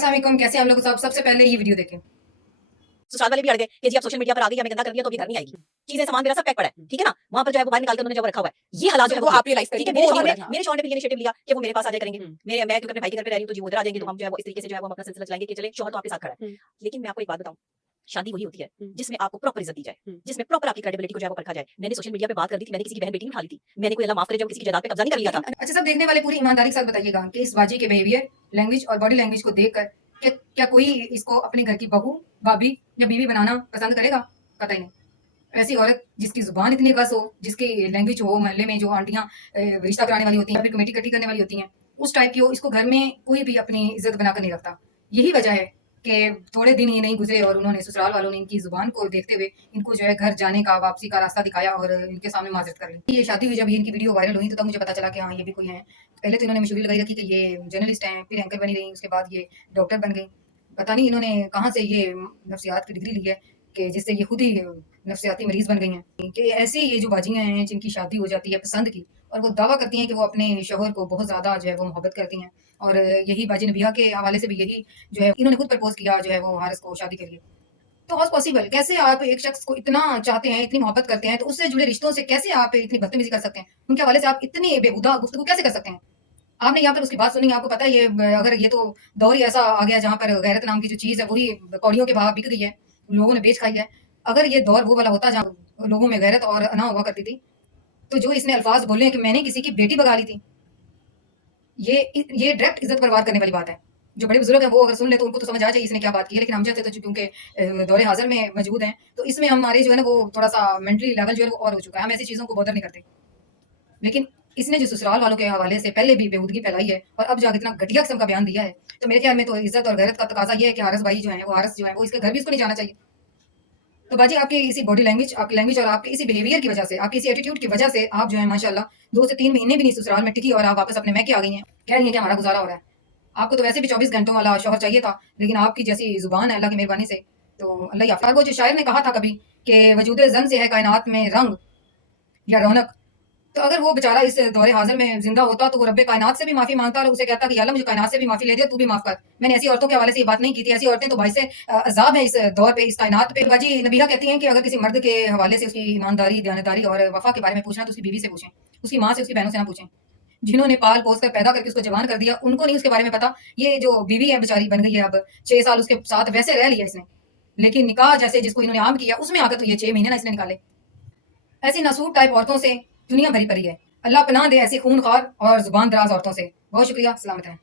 अस्सलाम वालेकुम, कैसे आप लोग सब? सबसे पहले ये वीडियो देखें। ससुराल वाले भी अड़ गए कि जी आप सोशल मीडिया पर आ गई, हमें गंदा कर दिया तो अभी घर नहीं आएगी। चीजें सामान मेरा सब पैक पड़ा है, ठीक है ना, वहां पर जो है वो बाहर निकाल के उन्होंने जब रखा हुआ है, ये हालात जो है वो आप रियलाइज ठीक है। करेंगे मेरे शौहर ने भी ये इनिशिएटिव लिया कि वो मेरे पास आ जाया करेंगे, मेरे मैं क्योंकि अपने भाई के घर पे रह रही हूँ तो जी वो उधर आ जाएंगे, तो हम जो है वो इस तरीके से जो है वो अपना सिलसिला चलाएंगे कि चले शौहर तो आपके साथ खड़ा है। लेकिन मैं आपको एक बात बताऊं, शादी वही होती है जिसमें आपको प्रॉपर इज्जत दी जाए, जिसमें प्रॉपर आपकी क्रेडिबिलिटी को जो है वो परखा जाए। मैंने सोशल मीडिया पे बात कर दी थी, मैंने किसी की बहन बेटी नहीं उठा ली थी, मैंने कोई अल्लाह माफ करे जो किसी की जायदाद पे कब्जा नहीं कर लिया था। अच्छा, सब देखने वाले पूरी ईमानदारी के साथ बताइएगा कि इस बाजी के बिहेवियर, लैंग्वेज और बॉडी लैंग्वेज को देखकर क्या कोई इसको अपने घर की बहू, भाभी या बीवी बनाना पसंद करेगा? कतई नहीं। ऐसी औरत जिसकी जुबान इतनी कस हो, जिसकी लैंग्वेज हो, महल्ले में जो आंटियां रिश्ता कराने वाली होती हैं, फिर कमेटी इकट्ठी करने वाली होती हैं, उस टाइप की हो, इसको घर में कोई भी अपनी इज्जत बनाकर नहीं रखता। यही वजह है कि थोड़े दिन ही नहीं गुजरे और उन्होंने ससुराल वालों ने इनकी जुबान को देखते हुए इनको जो है घर जाने का, वापसी का रास्ता दिखाया और इनके सामने माजरत कर ली। ये शादी हुई, जब इनकी वीडियो वायरल हुई तो तब मुझे पता चला कि हाँ ये भी कोई है। पहले तो इन्होंने मशहूरी लगाई रखी कि ये जर्नलिस्ट हैं, फिर एंकर बनी रही, उसके बाद ये डॉक्टर बन गई। पता नहीं इन्होंने कहाँ से ये नफ्सियात की डिग्री ली है कि जिससे ये खुद ही नफ्सियाती मरीज बन गई हैं। कि ऐसी ये जो बाजियाँ हैं जिनकी शादी हो जाती है पसंद की, और वो दावा करती हैं कि वो अपने शौहर को बहुत ज़्यादा जो है वो मोहब्बत करती हैं। और यही बाजी नबिया के हवाले से भी यही जो है इन्होंने खुद प्रपोज किया जो है वो हारिस को शादी के लिए। तो हाउ पॉसिबल, कैसे आप एक शख्स को इतना चाहते हैं, इतनी मोहब्बत करते हैं, तो उससे जुड़े रिश्तों से कैसे आप इतनी बदतमीजी कर सकते हैं? उनके हवाले से आप इतनी बेहुदा गुफ्तगू कैसे कर सकते हैं? आपने यहाँ पर उसकी बात सुनी, आपको पता है ये अगर ये तो दौर ही ऐसा आ गया जहाँ पर गैरत नाम की जो चीज़ है वही कौड़ियों के भाव बिक गई है, लोगों ने बेच खाई है। अगर ये दौर वो वाला होता जहाँ लोगों में गैरत और अना हुआ करती थी, तो जो इसने अल्फाज बोले हैं कि मैंने किसी की बेटी भगा ली थी, ये डायरेक्ट इज्जत बर्बाद करने वाली बात है। जो बड़े बुजुर्ग हैं वो अगर सुन ले तो उनको तो समझ आ जाए इसने क्या बात की है, लेकिन हम जो थे तो क्योंकि दौरे हाजिर में मौजूद हैं, तो इसमें हमारे जो है ना वो थोड़ा सा मेंटली लेवल जो है वो और हो चुका है, हम ऐसी चीज़ों को बॉदर नहीं करते। लेकिन इसने जो ससुराल वालों के हवाले से पहले भी बेहूदगी फैलाई है और अब जाकर इतना घटिया किस्म का बयान दिया है, तो मेरे ख्याल में तो इज्जत और गैरत का तकाजा ये है कि हारिस भाई जो है वो हारिस जो है वो इसके घर भी इसको नहीं जाना चाहिए। तो बाजी आपकी इसी बॉडी लैंग्वेज, आपकी लैंग्वेज और आपके इसी बिहेवियर की वजह से, आपकी इसी एटीट्यूड की वजह से आप जो है माशाल्लाह 2 से 3 महीने भी नहीं ससुराल में टिकी और आप वापस अपने मैके आ गई हैं। कह रही हैं कि हमारा गुजारा हो रहा है। आपको तो वैसे भी 24 घंटों वाला शौहर चाहिए था, लेकिन आपकी जैसी ज़ुबान है अल्लाह की मेहरबानी से, तो अल्लाह ही याफ़्ता। वो जो शायर ने कहा था कभी कि वजूद ज़न से है कायनात में रंग या रौनक, तो अगर वो बेचारा इस दौरे हाजिर में जिंदा होता तो वो रब्बे कायनात से भी माफी मांगता और उसे कहता कि या अल्लाह मुझे कायनात से भी माफी ले दे, तू भी माफ कर। मैंने ऐसी औरतों के हवाले से ये बात नहीं की थी। ऐसी औरतें तो भाई से अजाब है इस दौर पे, इस कायनात पे। बाजी नबीहा कहती हैं कि अगर किसी मर्द के हवाले से उसकी ईमानदारी, दयानतदारी और वफा के बारे में पूछना तो उसकी बीवी से पूछें, उसकी माँ से, उसकी बहनों से ना पूछें। जिन्होंने पाल पोस कर पैदा करके उसको जवान कर दिया, उनको नहीं उसके बारे में पता। ये जो बीवी है बेचारी बन गई है, अब 6 साल उसके साथ वैसे रह लिया इसने, लेकिन निकाह जैसे जिसको इन्होंने आम किया उसमें आकर तो ये 6 महीने ना इसने निकाले। ऐसी नसूब टाइप औरतों से दुनिया भरी पड़ी है। अल्लाह पनाह दे ऐसी खूनखार और जुबान दराज औरतों से। बहुत शुक्रिया, सलामत रहें।